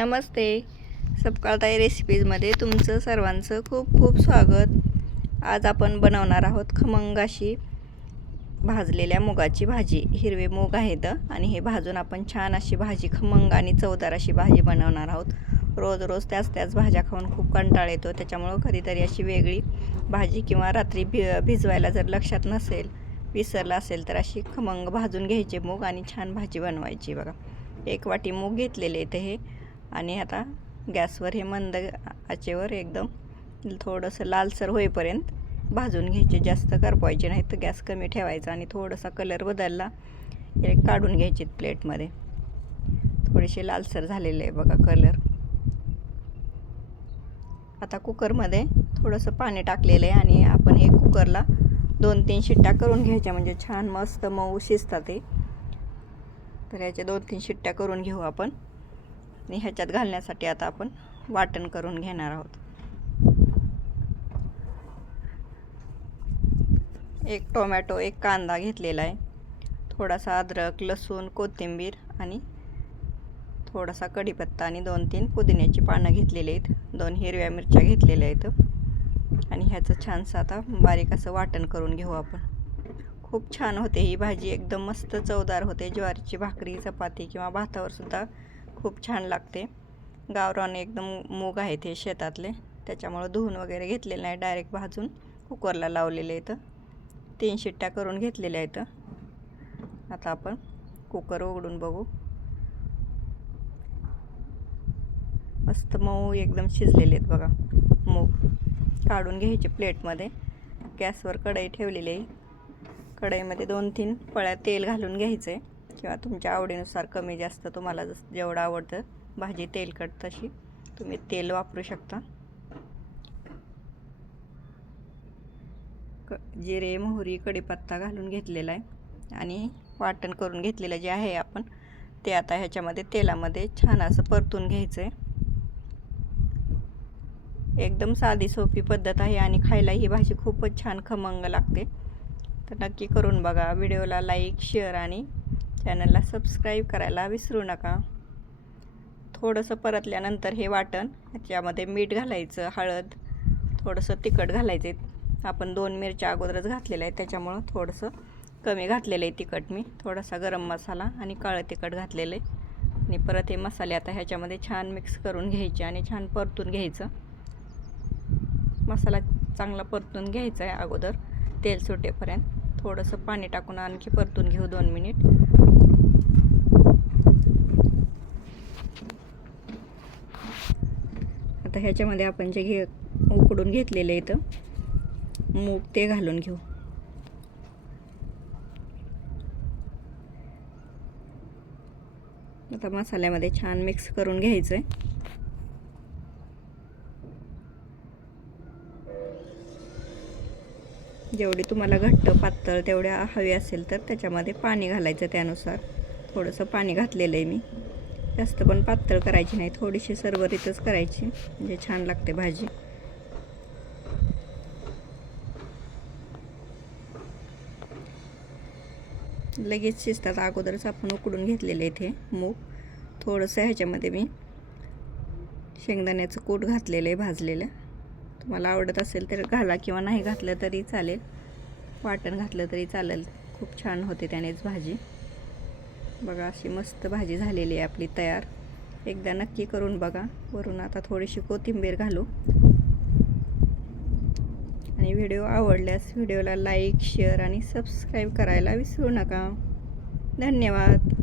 नमस्ते. सपकाळताई रेसिपीजमध्ये तुमचं सर्वांचं खूप खूप स्वागत. आज आपण बनवणार आहोत खमंगाशी भाजलेल्या मुगाची भाजी. हिरवे मूग आहेत आणि हे भाजून आपण छान अशी भाजी खमंग आणि चवदार अशी भाजी बनवणार आहोत. रोज रोज त्याच त्याच भाज्या खाऊन खूप कंटाळ येतो. त्याच्यामुळं कधीतरी अशी वेगळी भाजी किंवा रात्री भि भिजवायला जर लक्षात नसेल विसरलं असेल तर अशी खमंग भाजून घ्यायचे मूग आणि छान भाजी बनवायची बघा. एक वाटी मूग घेतलेले आहेत हे. आणि आता गॅसवर हे मंद आचेवर एकदम थोडंसं लालसर होईपर्यंत भाजून घ्यायचे. जास्त करपवायचे नाही तर गॅस कमी ठेवायचा आणि थोडासा कलर बदलला काढून घ्यायचे प्लेटमध्ये. थोडेसे लालसर झालेले आहे बघा कलर. आता कुकरमध्ये थोडंसं पाणी टाकलेलं आहे आणि आपण हे कुकरला दोन तीन शिट्ट्या करून घ्यायच्या. म्हणजे छान मस्त मऊ शिजतात ते तर याच्या दोन तीन शिट्ट्या करून घेऊ आपण. आणि ह्याच्यात घालण्यासाठी आता आपण वाटण करून घेणार आहोत. एक टोमॅटो एक कांदा घेतलेला आहे. थोडासा अद्रक लसूण कोथिंबीर आणि थोडासा कढीपत्ता आणि दोन तीन पुदिन्याची पानं घेतलेली आहेत. दोन हिरव्या मिरच्या घेतलेल्या आहेत. आणि ह्याचं छानसं आता बारीक असं वाटण करून घेऊ आपण. खूप छान होते ही भाजी. एकदम मस्त चवदार होते. ज्वारीची भाकरी चपाती किंवा भातावर सुद्धा खूप छान लागते. गावरान एकदम मूग आहेत हे शेतातले. त्याच्यामुळं धुवून वगैरे घेतलेलं नाही डायरेक्ट भाजून कुकरला लावलेले आहेत तीन शिट्ट्या करून घेतलेल्या आहेत आता आपण कुकर उघडून बघू. मस्त मऊ एकदम शिजलेले आहेत बघा मूग. काढून घ्यायचे प्लेटमध्ये. गॅसवर कढई ठेवलेली आहे. कढईमध्ये दोन तीन पळ्या तेल घालून घ्यायचं आहे किंवा तुमच्या आवडीनुसार कमी जास्त तुम्हाला जस जेवढं आवडतं भाजी तेलकट तशी तुम्ही तेल वापरू शकता. क जिरे मोहरी कढीपत्ता घालून घेतलेला आहे आणि वाटण करून घेतलेलं जे आहे आपण ते आता ह्याच्यामध्ये तेलामध्ये छान असं परतून घ्यायचं आहे एकदम साधी सोपी पद्धत आहे आणि खायला ही भाजी खूपच छान खमंग लागते. तर नक्की करून बघा. व्हिडिओला लाईक शेअर आणि चॅनलला सबस्क्राईब करायला विसरू नका. थोडंसं परतल्यानंतर हे वाटण ह्याच्यामध्ये मीठ घालायचं हळद थोडंसं तिखट घालायचं आपण दोन मिरच्या अगोदरच घातलेलं आहे त्याच्यामुळं थोडंसं कमी घातलेलं आहे तिखट मी. थोडासा गरम मसाला आणि काळं तिखट घातलेलं आहे. आणि परत हे मसाले आता ह्याच्यामध्ये छान मिक्स करून घ्यायचे आणि छान परतून घ्यायचं. मसाला चांगला परतून घ्यायचा आहे अगोदर तेल सुटेपर्यंत. थोडंसं पाणी टाकून आणखी परतून घेऊ दोन मिनिट. आता ह्याच्यामध्ये आपण जे घे उकडून घेतलेले इथं मूग ते घालून घेऊ. आता मसाल्यामध्ये छान मिक्स करून घ्यायचं आहे जेवढी तुम्हाला घट्ट पातळ तेवढ्या हवी असेल तर त्याच्यामध्ये पाणी घालायचं त्यानुसार. थोडंसं पाणी घातलेलं आहे मी. जास्त पण पातळ करायची नाही थोडीशी सरवरीतच करायची म्हणजे छान लागते भाजी. लगेच शिजतात अगोदरच आपण उकडून घेतलेले इथे मूग. थोडंसं ह्याच्यामध्ये मी शेंगदाण्याचं कूट घातलेलं आहे भाजलेलं. तुम्हाला आवडत असेल तर घाला किंवा नाही घातलं तरी चालेल. वाटण घातलं तरी चालेल. खूप छान होते त्यानेच भाजी. बघा अशी मस्त भाजी झालेली आहे आपली तयार. एकदा नक्की करून बघा. वरून आता थोडीशी कोथिंबीर घालू. आणि व्हिडिओ आवडल्यास व्हिडिओला लाईक शेअर आणि सबस्क्राईब करायला विसरू नका. धन्यवाद.